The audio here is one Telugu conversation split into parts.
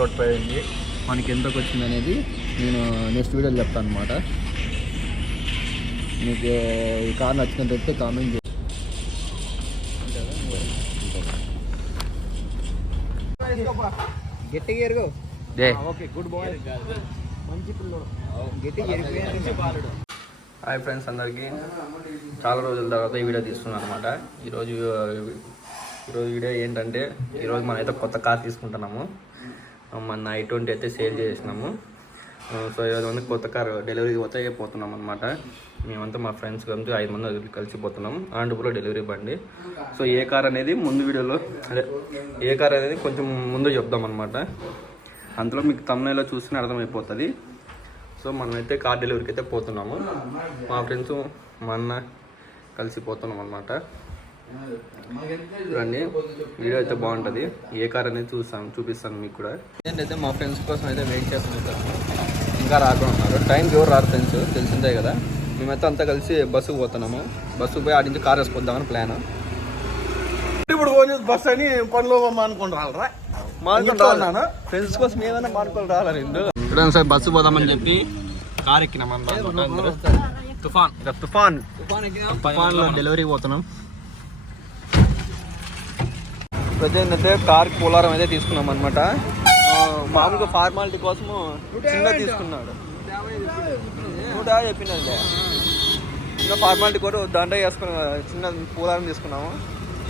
తోటిపోయింది మనకి ఎంతకు వచ్చింది అనేది నేను నెక్స్ట్ వీడియోలో చెప్తాను అనమాట. మీకు ఈ కార్ నచ్చినట్లయితే కామెంట్ చేయండి. గట్టిగా ఎరుగు. Okay, good boy. మంచి పిల్లడు, గట్టిగా ఎరిగిపోయాడు. హాయ్ ఫ్రెండ్స్, అందరికీ చాలా రోజుల తర్వాత ఈ వీడియో తీస్తున్నాను అనమాట. ఈరోజు వీడియో ఏంటంటే, ఈరోజు మనమైతే కొత్త కార్ తీసుకుంటున్నాము. మన i20 అయితే సేల్ చేసినాము. సో ఈరోజు కొత్త కార్ డెలివరీ పోతున్నాం అనమాట. మేమంతా మా ఫ్రెండ్స్ కలిసి 5 మంది కలిసిపోతున్నాం. అనంతపురంలో డెలివరీ బండి. సో ఏ కార్ అనేది ముందు వీడియోలో ఏ కార్ అనేది కొంచెం ముందు చెప్దాం అనమాట. అందులో మీకు thumbnail లో చూస్తేనే అర్థమైపోతుంది. సో మనమైతే కార్ డెలివరీకి అయితే పోతున్నాము. మా ఫ్రెండ్స్ మా అన్న కలిసిపోతున్నాం అనమాట. రండి, వీడియో అయితే బాగుంటుంది. ఏ కార్ అనేది చూపిస్తాను మీకు కూడా. ఏంటంటే మా ఫ్రెండ్స్ కోసం అయితే వెయిట్ చేస్తున్నాం. ఇంకా రాకుండా ఉన్నారు. టైంకి ఎవరు రారు ఫ్రెండ్స్, తెలిసిందే కదా. మేమైతే అంతా కలిసి బస్సుకు పోతున్నాము. బస్సుకు పోయి ఆడి నుంచి కార్ వేసుకొద్దామని ప్లాన్. ఇప్పుడు బస్ అని పనిలో మానుకొని రాలరా, మానుకొని రాను. ఫ్రెండ్స్ కోసం ఏదైనా మానుకొని రాలరు. చూడండి సార్, బస్సు పోదామని చెప్పి కార్ ఎక్కినాం అన్నమాట. తుఫాన్లో డెలివరీ పోతున్నాం. ప్రజెంట్ అయితే కార్కి పోలారం అయితే తీసుకున్నాం అనమాట. మామూలుగా ఫార్మాలిటీ కోసము చిన్న తీసుకున్నాడు. చెప్పినది చిన్న ఫార్మాలిటీ కూడా దాంట్లో వేసుకుని చిన్న పోలారం తీసుకున్నాము.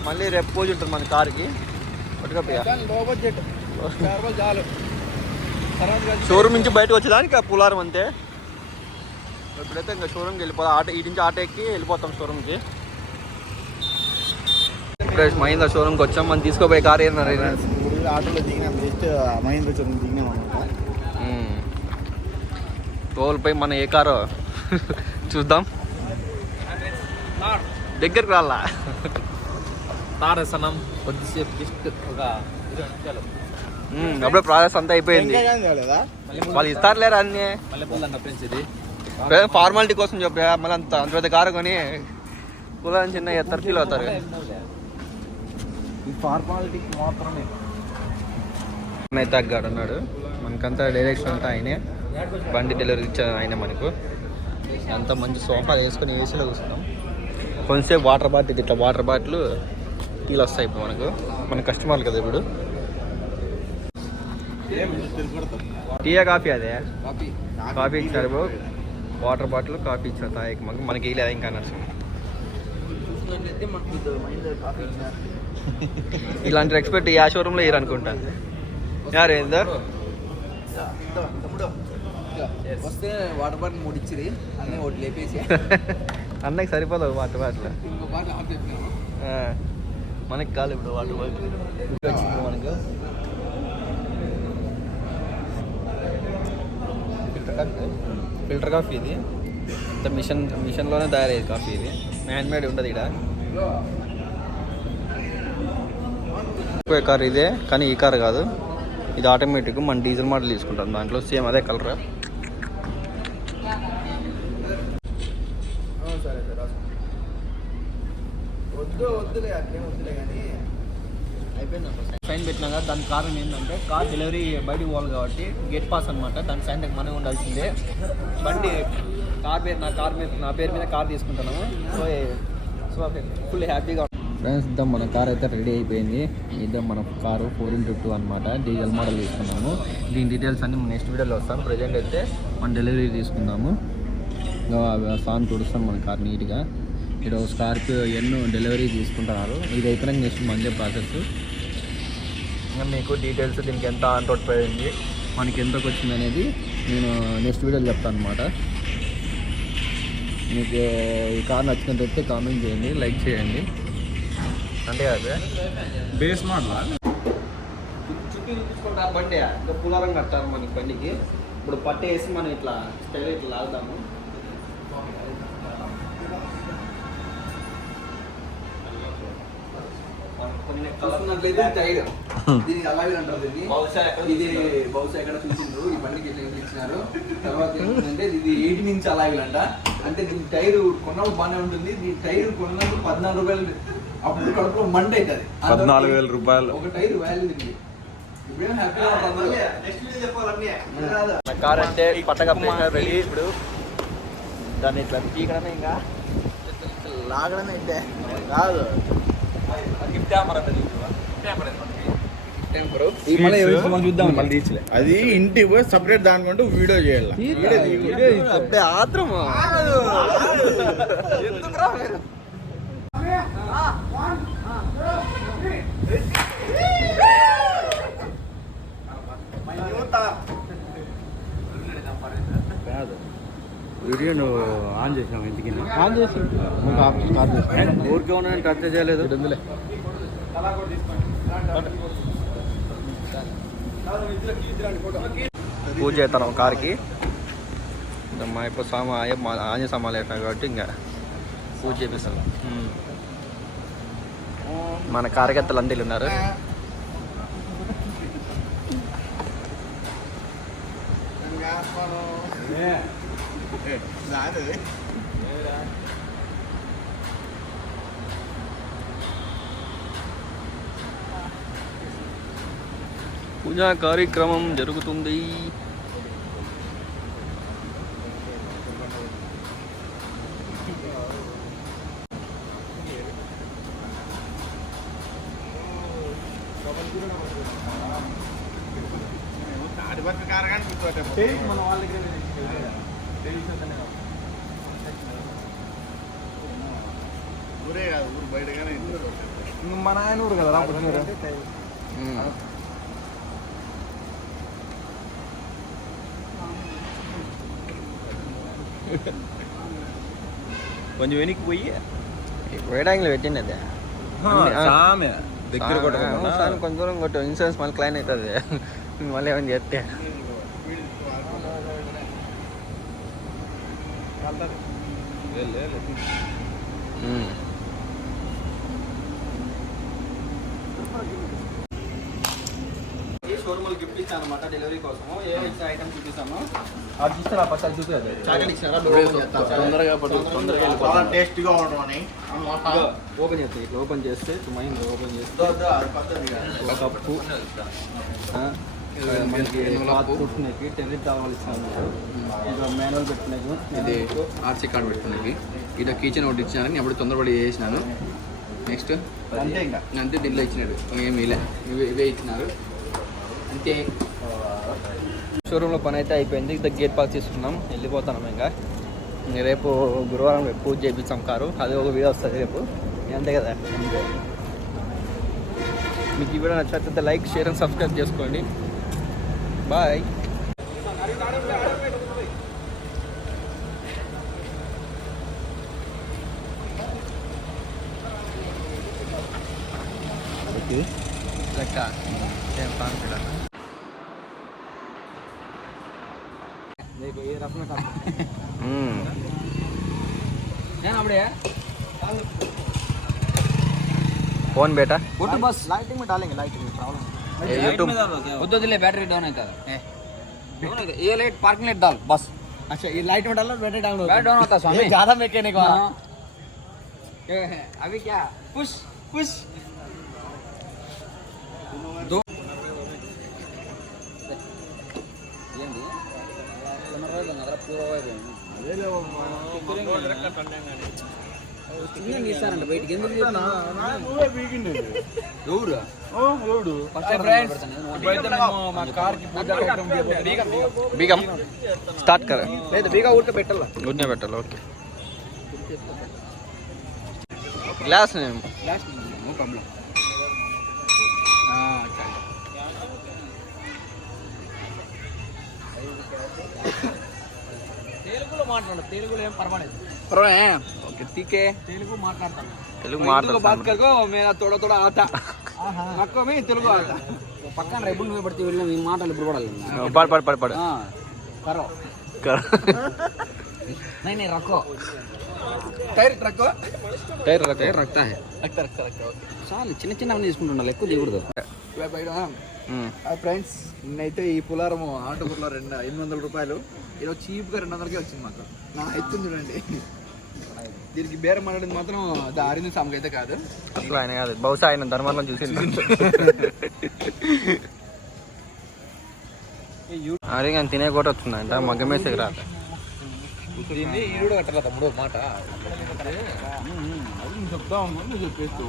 మళ్ళీ రేపు పూజ ఉంటుంది మన కార్కి. షోరూమ్ నుంచి బయటకు వచ్చేదానికి పోలారం అంతే. ఇప్పుడైతే ఇంకా షోరూమ్కి వెళ్ళిపోతాం. ఈ నుంచి ఆటో ఎక్కి వెళ్ళిపోతాం షోరూమ్కి. మహీంద్రా షోరూమ్కి వచ్చాం. మనం తీసుకోపోయే కార్ ఏంటంటే ఆటోలో దిగినాం. జస్ట్ మహీంద్రా షోరూమ్ దిగినాం అనమాట. తోలుపై మన ఏ కారో చూద్దాం. దగ్గరికి రాలా తారసనం కొద్దిసేపు జస్ట్ ఒక 20 నిమిషాలు. అప్పుడే ప్రాసెస్ అంతా అయిపోయింది. వాళ్ళు ఇస్తారులేరా అన్నీ. ఇది ఫార్మాలిటీ కోసం చెప్పా. మళ్ళీ అంత పెద్ద కారు కొని కులాన్ని చిన్న ఎత్తరు ఫీల్ అవుతారు. ఫార్మాలిటీకి మాత్రమే తగ్గాడు అన్నాడు. మనకంతా డైరెక్షన్ అంతా ఆయనే. బండి డెలివరీ ఇచ్చాడు ఆయన మనకు. అంతా మంచి సోఫా వేసుకొని ఏసీలో కూర్చున్నాం. కొంచెంసేపు వాటర్ బాటిల్, ఇట్లా వాటర్ బాటిల్ టీలు వస్తాయి ఇప్పుడు మనకు. మన కస్టమర్లు కదా ఇప్పుడు. టీయా కాఫీ? అదే కాఫీ ఇచ్చారు. వాటర్ బాటిల్ కాఫీ ఇచ్చారు తాయికి. మనకి ఇలా ఇంకా నష్టం. ఇలాంటి ఎక్స్పెక్ట్ ఆ షోరూంలో ఇయ్యరు అనుకుంటా. యారేందో వస్తే వాటర్ బాటిల్ 3 ఇచ్చిరి. అన్నీ ఒకటి లేపేసి అన్నకి సరిపోదు వాటర్ బాటిల్. మనకి కాదు ఇప్పుడు వాటర్ బాటిల్ వచ్చింది మనకు. ఫిల్టర్ కాఫీ ఇది. ఇంత మిషన్లోనే తయారయ్యేది కాఫీ. ఇది హ్యాండ్ మేడ్ ఉంటుంది ఇక్కడ. కార్ ఇదే, కానీ ఈ కార్ కాదు. ఇది ఆటోమేటిక్. మన డీజిల్ మోడల్ తీసుకుంటాం. దాంట్లో సేమ్ అదే కలర్. సైన్ పెట్టినాక దాని కారణం ఏంటంటే, కార్ డెలివరీ బయటకు పోవాలి కాబట్టి గేట్ పాస్ అనమాట. దాని సైన్ దగ్గర మనం ఉండాల్సిందే. బండి నా పేరు మీద కార్ తీసుకుంటున్నాము. సో ఫుల్ హ్యాపీగా. ఫ్రెండ్స్, ఇద్దాం మన కార్ అయితే రెడీ అయిపోయింది. ఇద్దాం మన కారు 4x2 అనమాట. డీజిల్ మోడల్ తీసుకున్నాము. దీని డీటెయిల్స్ అన్ని నెక్స్ట్ వీడియోలో వస్తాం. ప్రజెంట్ అయితే మనం డెలివరీ తీసుకుందాము. సాన్ తుడుస్తాం మన కార్ నీట్గా. ఈరోజు స్కార్పియో ఎన్నో డెలివరీ తీసుకుంటున్నారు. ఇది అయితే నెక్స్ట్ మండే ప్రాసెస్. ఇంకా మీకు డీటెయిల్స్, దీనికి ఎంత తోటిపోయింది, మనకి ఎంతకు వచ్చింది అనేది నేను నెక్స్ట్ వీడియోలో చెప్తాను అనమాట. మీకు ఈ కార్ నచ్చినట్లయితే కామెంట్ చేయండి, లైక్ చేయండి. అంటే అదే బేస్ మోడల్ చుట్టూ చూపించుకుంటారు. బండి ఇంకా పులారం కట్టారు మనకి బండికి. ఇప్పుడు పట్టేసి మనం ఇట్లా స్టైల్ ఇట్లా లాగుతాము. బహుశా ఎక్కడ చూసిండ్రు ఈ బండికి ఇచ్చినారు. తర్వాత ఏంటంటే ఇది 18 ఇంచ్ అలావిల్ అంట. అంటే దీని టైర్ కొన్నప్పుడు బాగానే ఉంటుంది. దీని టైర్ కొన్నప్పుడు 14 రూపాయలు. అప్పుడు కడుపులో మంట అవుతుంది. 14,000 రూపాయలు ఒక టైర్ వాల్యూ ఉంది. ఇప్పుడేం హ్యాపీగా ఉంటుంది. కార్ అంటే పట్టగా రెడీ. ఇప్పుడు దాన్ని ఇట్లా తీయడమే ఇంకా లాగడమే అయితే కాదు. అది ఇంటికి పోయి సపరేట్ దానికంటూ వీడియో చేయాలి. ఆత్రమా వీడియో నువ్వు ఆన్ చేసావు ఎందుకు ఆన్ చేసి ఊరికే ఉన్నాయని టచ్ చేయలేదు. పూజ చేస్తాను కార్కి. మా ఇప్పుడు ఆంజనేయ సామాన్లు వేసినా కాబట్టి ఇంకా పూజ చేపిస్తాను. మన కార్యకర్తలు అందరూ ఉన్నారు. పూజా కార్యక్రమం జరుగుతుంది. ఊరే కాదు, ఊరు బయటగానే. మన ఆయన ఊరు కదా కొంచెం వెనక్కి పోయి వేడాంగిలో పెట్టింది అదే దగ్గర కొంచెం దూరం కొట్టు. ఇన్సూరెన్స్ మళ్ళీ క్లైమ్ అవుతుంది. మళ్ళీ ఏమైనా చేస్తే షోరూమ్ గిఫ్ట్ ఇచ్చాను అనమాట డెలివరీ కోసం. ఏ ఐటమ్ చూపిస్తాను అది చూస్తారా? ఫస్ట్ అది చూపించారు. చాకెట్ ఇచ్చారా? చాలా టేస్టీగా ఉంటుంది. ఓపెన్ చేస్తే ఇట్లా ఓపెన్ చేస్తే మైండ్ ఓపెన్ చేస్తే ఒక కప్పు మనకి కూర్చునేకి టెన్నిట్ కావాలి ఇస్తాను. ఇంకా మాన్యువల్ పెట్టుకునేది. ఇది ఆర్సీ కార్డు పెట్టుకునేది. ఇది కిచెన్ ఒకటి ఇచ్చినాను. నేను ఎప్పుడు తొందరపడి చేసినాను. నెక్స్ట్ అంతే ఇంకా అంతే దీంట్లో ఇచ్చినాడు. ఏమి ఇలా ఇవే ఇచ్చినారు అంతే. షోరూంలో పని అయితే అయిపోయింది. ఇది గేట్ పాస్ తీసుకున్నాం, వెళ్ళిపోతున్నాం. ఇంకా రేపు గురువారం పూజ చేయించాం కారు. అది ఒక వీడియో వస్తుంది రేపు. అంతే కదా. మీకు ఈ వీడియో నచ్చినట్లయితే లైక్, షేర్ అండ్ సబ్స్క్రైబ్ చేసుకోండి. బాయ్. లెక్క कौन बेटा? फोटो बस लाइटिंग में डालेंगे. लाइटिंग में प्रॉब्लम यूट्यूब उधर दिले बैटरी डाउन है था. डाउन है ये लाइट पार्किंग लाइट डाल बस. अच्छा ये लाइट में डालना बैटरी डाउन होता है. बैटरी डाउन होता है स्वामी. ये ज्यादा मैकेनिक वाला. अभी क्या पुश पुश दो తీసారంట బయటికి. ఎందుకు బీగం స్టార్ట్ కర లేదు బీగా ఊరికే పెట్టాలా. ఊరినే పెట్టాలి. Okay glass no problem. తెలుగులో మాట్లాడు. తెలుగులో ఏం పర్వాలేదు. ఓకే ఠీకే. తెలుగు మాట్లాడతాను. తెలుగు बात कर को मेरा थोड़ा थोड़ा आता నాకు మీ తెలుగు आता పక్కన రేపులు నువ్వు పడితే వెళ్ళిన ఈ మాటలు ఇప్పుడు పడాలి. పడు करो नहीं रखो. టైర్ రక్కో. టైర్ రక్తా है చాలు. చిన్న చిన్న తీసుకుంటున్నా ఎక్కువ దిగుడు. ఫ్రెండ్స్ నిన్నైతే ఈ పులారం ఆటోపూర్లో 800 రూపాయలు. ఈరోజు చీప్గా 200కే వచ్చింది మాకు. నా ఎత్తుంది చూడండి. దీనికి బేరం మాట్లాడింది మాత్రం అరవింద్ స్వామికి అయితే కాదు. అసలు ఆయన కాదు, బహుశా ఆయన ధర్మంలో చూసి అరే కానీ తినే కూడా వస్తుందంట మగ్గమేసేకి రాక దీన్ని ఈడు కట్టాల తమ్ముడు మాట చెప్తా నువ్వు చెప్పేస్తూ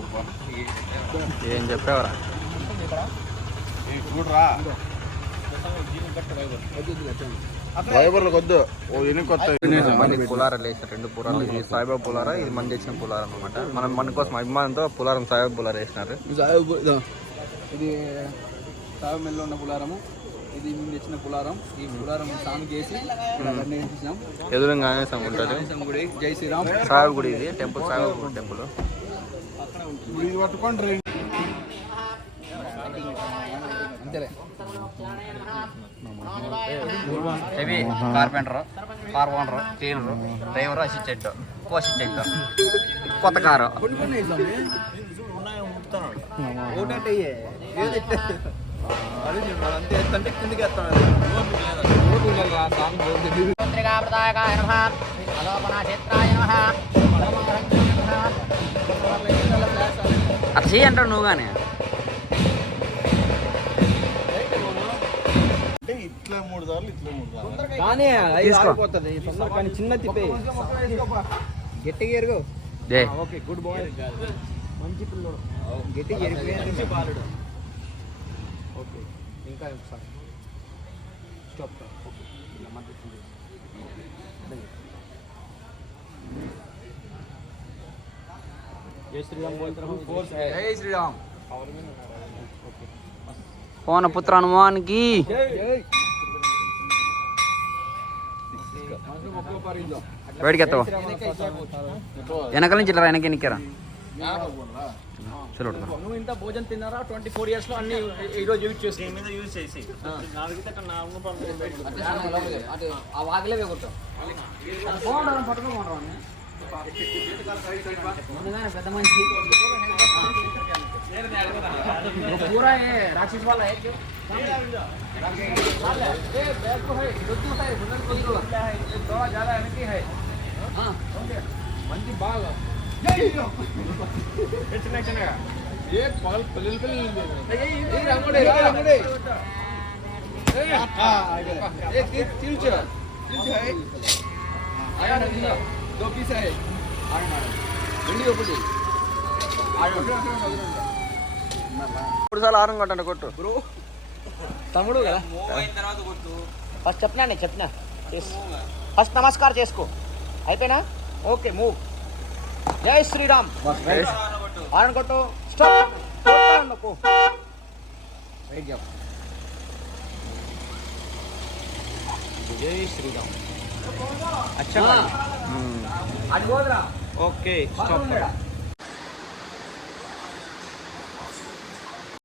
ఏం చెప్పావరా చూడరా వద్దు మంది పులారా వేసారు 2 పులారాలు ఇది సాయిబాబా పులారా ఇది మంది తెచ్చిన పులారా అనమాట మన కోసం అభిమానంతో పులారం సాయిబాబా పులారా వేసినారు ఇది సాగు మెల్లో ఉన్న పులారము ఇది మేము తెచ్చిన పులారం ఈ పులారం స్వామికి వేసి ఎదురుగానే ఉంటుంది గుడి జై శ్రీరామ్ సాయిబాబా గుడి ఇది టెంపుల్ సాయిబాబా టెంపుల్ ఇది పట్టుకోండి అంతేలే heavy carpenter car owner cleaner driver assistant co assistant కొత్త కారు అట్లా చెయ్యి అంటాడు నువ్వు కానీ ఇట్లా 3 సార్లు ఇట్లా 3 సార్లు కానీ తీసుకో. కానీ చిన్న తిప్పే గట్టిగా ఎరుగు దే ఓకే గుడ్ బాయ్ మంచి పిల్లడు గట్టిగా ఎరిగిపోయాను బాలుడు ఓకే ఇంకా ఒకసారి స్టాప్ ఓకే ఇలా మధ్య జై శ్రీరామ్ జై శ్రీరామ్ పవన పుత్ర హనుమానికి బయటికి ఎత్తావా వెనకాల నుంచి ఇలా వెనక్కి ఎన్నికరా చలో నువ్వు ఇంత భోజనం తిన్నారా 24 years లో అన్ని ఈరోజు యూజ్ చేసి ఆ వాకిలే వేగొట్టాం పెద్ద మనిషి पूरा ये राक्षस वाला है क्यों थोड़ा ज्यादा एनर्जी है हाँ मंदी बाग ये पगल पिल्ल ये रंगोड़े ये तिलच है आया ना 2 पीस है वीडियो बोली 3 సార్లు ఆరం కొట్టండి కొట్టు బ్రో తమ్ముడు కదా ఫస్ట్ చెప్పినా ఫస్ట్ నమస్కారం చేసుకో అయిపోయినా ఓకే మూవ్ జై శ్రీరామ్ ఆరన్ కొట్టు స్టాప్ జై శ్రీరామ్ అచ్చా అది పోదురా ఓకే స్టాప్